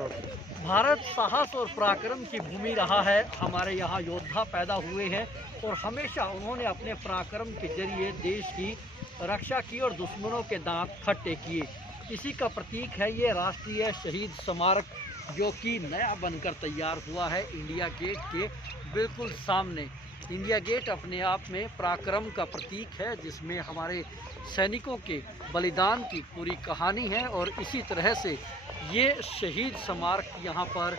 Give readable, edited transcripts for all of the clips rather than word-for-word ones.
भारत साहस और पराक्रम की भूमि रहा है। हमारे यहाँ योद्धा पैदा हुए हैं और हमेशा उन्होंने अपने पराक्रम के जरिए देश की रक्षा की और दुश्मनों के दांत खट्टे किए। इसी का प्रतीक है ये राष्ट्रीय शहीद स्मारक, जो कि नया बनकर तैयार हुआ है इंडिया गेट के बिल्कुल सामने। इंडिया गेट अपने आप में पराक्रम का प्रतीक है, जिसमें हमारे सैनिकों के बलिदान की पूरी कहानी है। और इसी तरह से ये शहीद स्मारक यहाँ पर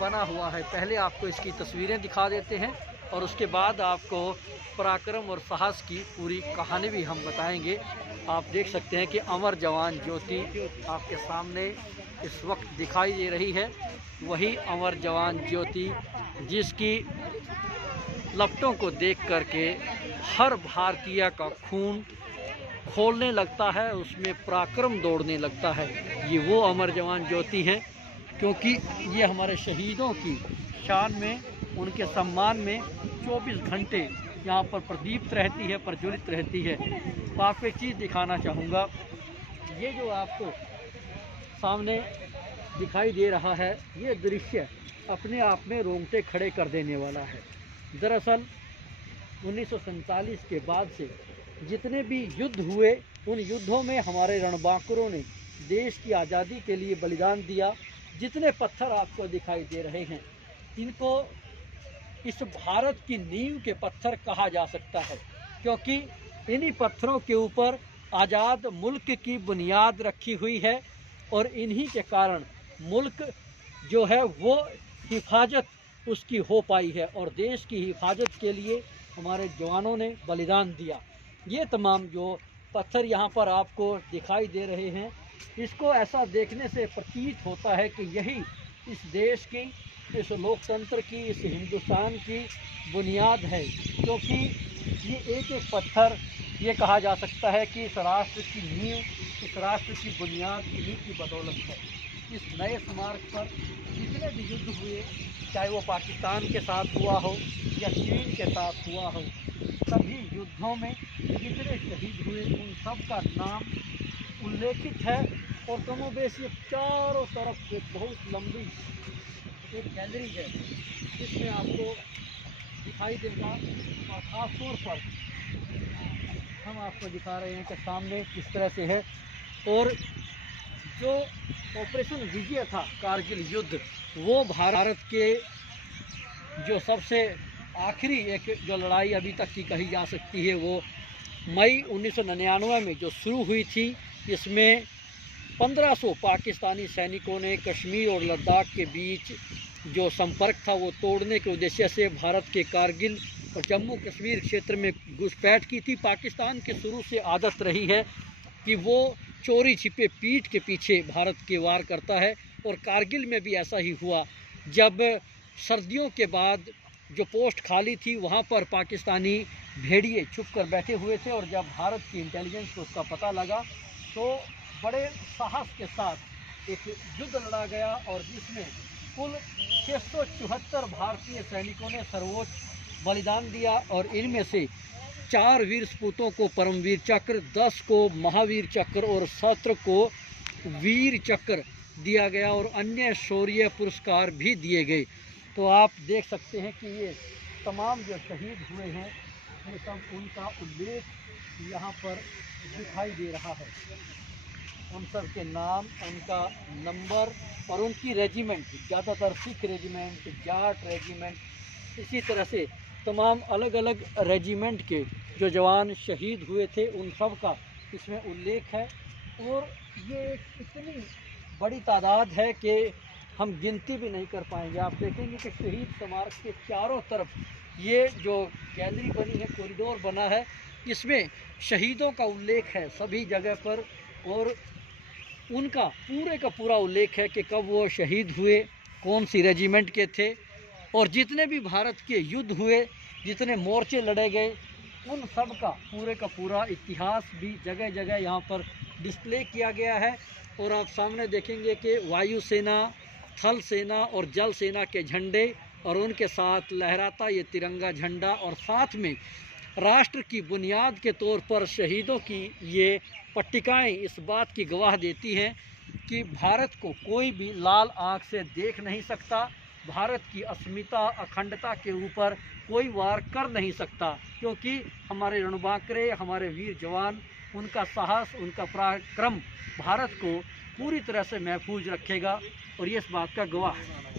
बना हुआ है। पहले आपको इसकी तस्वीरें दिखा देते हैं और उसके बाद आपको पराक्रम और साहस की पूरी कहानी भी हम बताएंगे। आप देख सकते हैं कि अमर जवान ज्योति आपके सामने इस वक्त दिखाई दे रही है। वही अमर जवान ज्योति जिसकी लपटों को देख करके हर भारतीय का खून खोलने लगता है, उसमें पराक्रम दौड़ने लगता है। ये वो अमर जवान ज्योति हैं, क्योंकि ये हमारे शहीदों की शान में, उनके सम्मान में 24 घंटे यहाँ पर प्रदीप्त रहती है, प्रज्वलित रहती है। तो आपको एक चीज़ दिखाना चाहूँगा। ये जो आपको सामने दिखाई दे रहा है, ये दृश्य अपने आप में रोंगटे खड़े कर देने वाला है। दरअसल 1947 के बाद से जितने भी युद्ध हुए, उन युद्धों में हमारे रणबांकुरों ने देश की आज़ादी के लिए बलिदान दिया। जितने पत्थर आपको दिखाई दे रहे हैं, इनको इस भारत की नींव के पत्थर कहा जा सकता है, क्योंकि इन्हीं पत्थरों के ऊपर आज़ाद मुल्क की बुनियाद रखी हुई है। और इन्हीं के कारण मुल्क जो है वो हिफाजत उसकी हो पाई है, और देश की हिफाजत के लिए हमारे जवानों ने बलिदान दिया। ये तमाम जो पत्थर यहाँ पर आपको दिखाई दे रहे हैं, इसको ऐसा देखने से प्रतीत होता है कि यही इस देश की, इस लोकतंत्र की, इस हिंदुस्तान की बुनियाद है। क्योंकि ये एक एक पत्थर, ये कहा जा सकता है कि इस राष्ट्र की नींव, इस राष्ट्र की बुनियाद इन्हीं की बदौलत है। इस नए स्मारक पर जितने भी युद्ध हुए, चाहे वो पाकिस्तान के साथ हुआ हो या चीन के साथ हुआ हो, सभी युद्धों में जितने शहीद हुए उन सब का नाम उल्लेखित है। और कमोबेश ये चारों तरफ एक बहुत लंबी एक गैलरी है, जिसमें आपको दिखाई देगा। और ख़ास तौर पर हम आपको दिखा रहे हैं कि सामने किस तरह से है। और जो ऑपरेशन विजय था, कारगिल युद्ध, वो भारत के जो सबसे आखिरी एक जो लड़ाई अभी तक की कही जा सकती है, वो मई 1999 में जो शुरू हुई थी। इसमें 1500 पाकिस्तानी सैनिकों ने कश्मीर और लद्दाख के बीच जो संपर्क था वो तोड़ने के उद्देश्य से भारत के कारगिल और जम्मू कश्मीर क्षेत्र में घुसपैठ की थी। पाकिस्तान की शुरू से आदत रही है कि वो चोरी छिपे पीठ के पीछे भारत के वार करता है, और कारगिल में भी ऐसा ही हुआ। जब सर्दियों के बाद जो पोस्ट खाली थी, वहाँ पर पाकिस्तानी भेड़िए छुप कर बैठे हुए थे, और जब भारत की इंटेलिजेंस को उसका पता लगा तो बड़े साहस के साथ एक युद्ध लड़ा गया, और जिसमें कुल 674 भारतीय सैनिकों ने सर्वोच्च बलिदान दिया। और इनमें से 4 वीर सपूतों को परमवीर चक्र, 10 को महावीर चक्र और 17 को वीर चक्र दिया गया, और अन्य शौर्य पुरस्कार भी दिए गए। तो आप देख सकते हैं कि ये तमाम जो शहीद हुए हैं, ये सब उनका उल्लेख यहाँ पर दिखाई दे रहा है। उन सब के नाम, उनका नंबर और उनकी रेजिमेंट, ज़्यादातर सिख रेजिमेंट, जाट रेजिमेंट, इसी तरह से तमाम अलग अलग रेजिमेंट के जो जवान शहीद हुए थे, उन सब का इसमें उल्लेख है। और ये इतनी बड़ी तादाद है कि हम गिनती भी नहीं कर पाएंगे। आप देखेंगे कि शहीद स्मारक के चारों तरफ ये जो गैलरी बनी है, कॉरिडोर बना है, इसमें शहीदों का उल्लेख है सभी जगह पर, और उनका पूरे का पूरा उल्लेख है कि कब वो शहीद हुए, कौन सी रेजिमेंट के थे, और जितने भी भारत के युद्ध हुए, जितने मोर्चे लड़े गए, उन सब का पूरा इतिहास भी जगह जगह यहाँ पर डिस्प्ले किया गया है। और आप सामने देखेंगे कि वायुसेना, थल सेना और जल सेना के झंडे, और उनके साथ लहराता ये तिरंगा झंडा, और साथ में राष्ट्र की बुनियाद के तौर पर शहीदों की ये पट्टिकाएं इस बात की गवाह देती हैं कि भारत को कोई भी लाल आँख से देख नहीं सकता, भारत की अस्मिता अखंडता के ऊपर कोई वार कर नहीं सकता, क्योंकि हमारे रणबांकुरे, हमारे वीर जवान, उनका साहस, उनका पराक्रम भारत को पूरी तरह से महफूज रखेगा और ये इस बात का गवाह है।